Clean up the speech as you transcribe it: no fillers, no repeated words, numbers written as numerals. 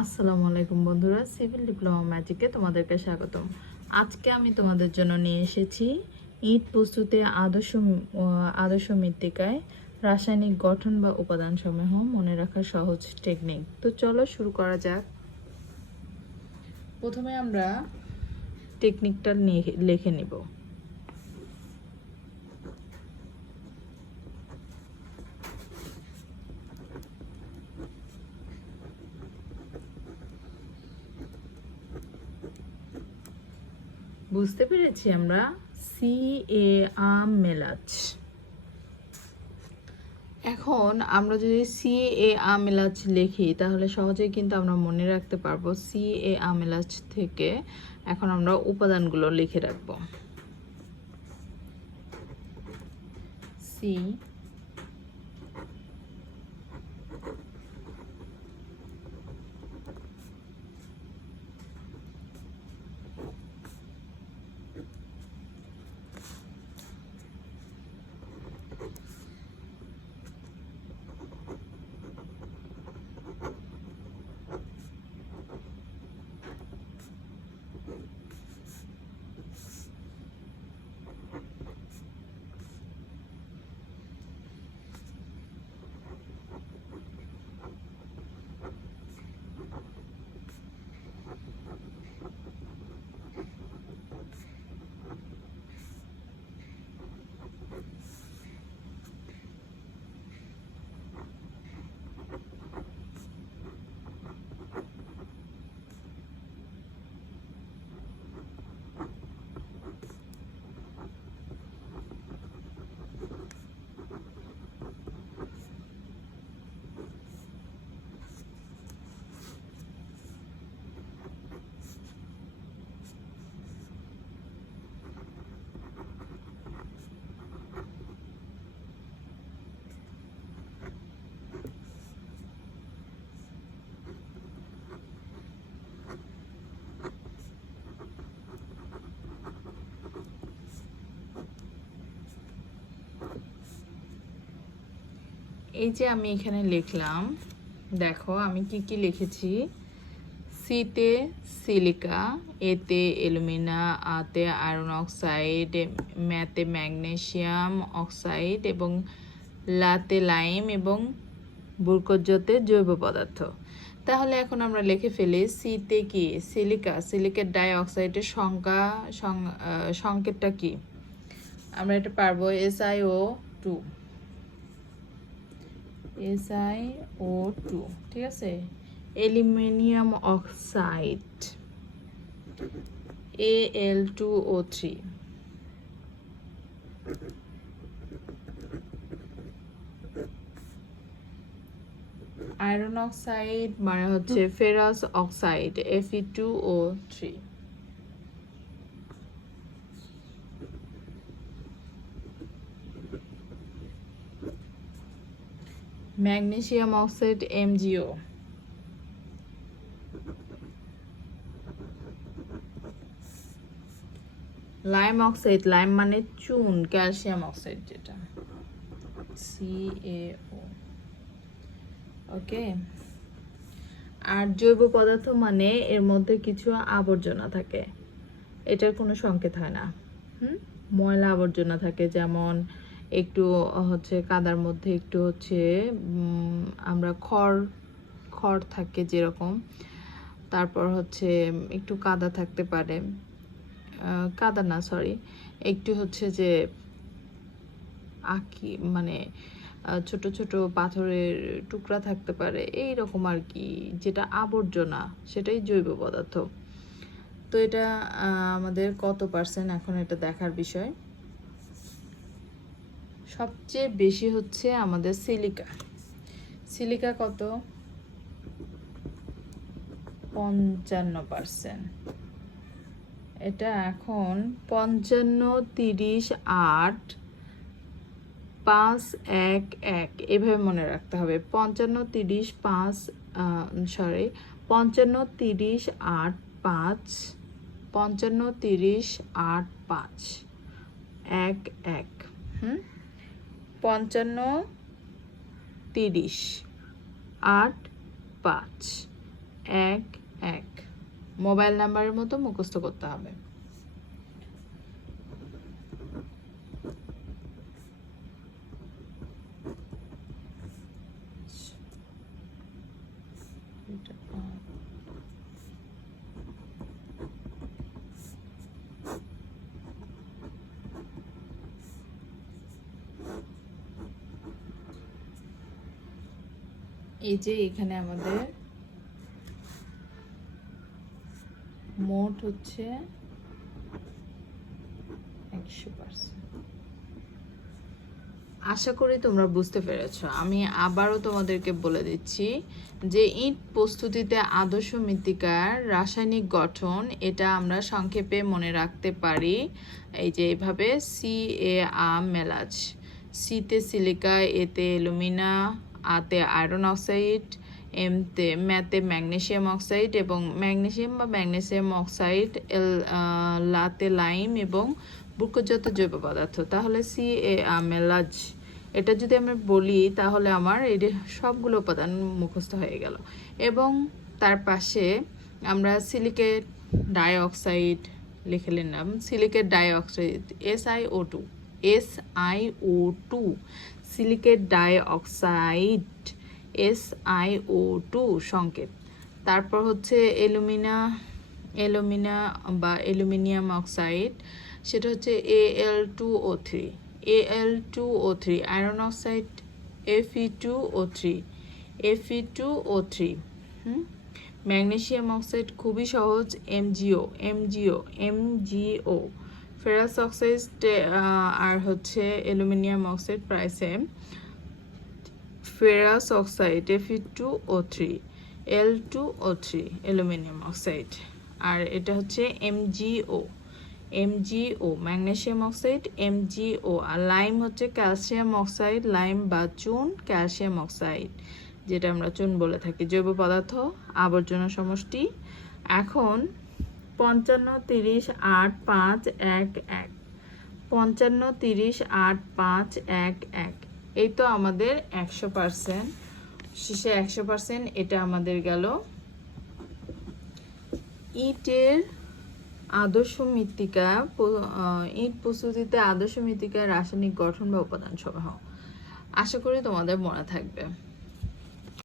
আসসালামু আলাইকুম বন্ধুরা, সিভিল ডিপ্লোমা ম্যাজিকে তোমাদেরকে স্বাগতম। আজকে আমি তোমাদের জন্য নিয়ে এসেছি ইট প্রস্তুতে আদর্শ মৃত্তিকায় রাসায়নিক গঠন বা উপাদানসমূহ মনে রাখার সহজ টেকনিক। তো চলো শুরু করা যাক। প্রথমে আমরা টেকনিকটা লিখে নিব। বুঝতে পেরেছি আমরা CA এখন আমরা যদি CA লিখি তাহলে সহজেই কিন্তু আমরা মনে রাখতে পারবো। CA থেকে এখন আমরা উপাদানগুলো লিখে রাখবো। সি এই যে আমি এখানে লিখলাম, দেখো আমি কি কি লিখেছি। সিতে সিলিকা, এতে অ্যালুমিনা, আতে আয়রন অক্সাইড, ম্যাতে ম্যাগনেসিয়াম অক্সাইড এবং লাতে লাইম এবং বুরকজতে জৈব পদার্থ। তাহলে এখন আমরা লিখে ফেলি সিতে কি সিলিকার ডাই অক্সাইডের সংকেতটা কি আমরা এটা পারবো SiO2 ঠিক আছে। Aluminium oxide Al2O3, iron oxide মানে হচ্ছে ferrous oxide Fe2O3, magnesium oxide MgO, lime oxide, lime মানে চুন, ক্যালসিয়াম অক্সাইড যেটা CaO। ওকে, আর জৈব পদার্থ মানে এর মধ্যে কিছু আবর্জনা থাকে, এটার কোনো সংকেত হয় না। ময়লা আবর্জনা থাকে, যেমন একটু হচ্ছে কাদার মধ্যে একটু হচ্ছে আমরা খড় থাকে যেরকম, তারপর হচ্ছে একটু কাদা থাকতে পারে, কাদা না সরি, একটু হচ্ছে যে মানে ছোট ছোট পাথরের টুকরা থাকতে পারে, এই রকম আর কি, যেটা আবর্জনা সেটাই জৈব পদার্থ। তো এটা আমাদের কত পার্সেন্ট এখন এটা দেখার বিষয়। সবচেয়ে বেশি হচ্ছে আমাদের সিলিকা কত 55%। এটা এখন 55, 30, 8, 5, 1, 1 এভাবে মনে রাখতে হবে। 55, 30, 5 সরি 55, 30, 8, 5, 55, 30, 8, 5, 1, 1। 55, 30, 8, 5, এক এক। মোবাইল নাম্বারের মতো মুখস্থ করতে হবে। এই যে এখানে আমাদের মোট হচ্ছে 100%। আশা করি তোমরা বুঝতে পেরেছো। আমি আবারও তোমাদেরকে বলে দিচ্ছি যে ইট প্রস্তুতিতে আদর্শ মৃত্তিকার রাসায়নিক গঠন, এটা আমরা সংক্ষেপে মনে রাখতে পারি এই যে এইভাবে CaA সিতে সিলিকা, এতে অ্যালুমিনা, আতে আয়রন অক্সাইড, ম্যাতে ম্যাগনেসিয়াম অক্সাইড এবং ম্যাগনেসিয়াম বা ম্যাগনেসিয়াম অক্সাইড, লাতে লাইম এবং বুকজাত জৈব পদার্থ। তাহলে CaA এটা যদি আমরা বলি তাহলে আমার এই সবগুলো উপাদান মুখস্থ হয়ে গেল। এবং তার পাশে আমরা সিলিকেট ডাইঅক্সাইড লিখে নিলাম। Silicate dioxide SiO2 silicate dioxide SiO2 সংকেত। তারপর হচ্ছে অ্যালুমিনা বা অ্যালুমিনিয়াম অক্সাইড, সেটা হচ্ছে Al2O3 iron oxide Fe2O3 magnesium oxide খুবই সহজ, MgO ফেরাস অক্সাইড আর হচ্ছে অ্যালুমিনিয়াম অক্সাইড প্রায় same. Ferrous oxide Fe2O3 L2O3 aluminium oxide. আর এটা হচ্ছে MgO ম্যাগনেসিয়াম অক্সাইড MgO। আর লাইম হচ্ছে ক্যালসিয়াম অক্সাইড, লাইম বা চুন ক্যালসিয়াম অক্সাইড, যেটা আমরা চুন বলে থাকি। জৈব পদার্থ আবর্জনা সমষ্টি। এখন 55 30 8 5 1 1 55 30 8 5 1 1 এই তো আমাদের 100%। শেষে 100% এটা আমাদের গেল ইটের আদর্শ মৃত্তিকা, ইট প্রস্তুতিতে আদর্শ মৃত্তিকার রাসায়নিক গঠন বা উপাদান সমূহ। আশা করি তোমাদের মনে থাকবে।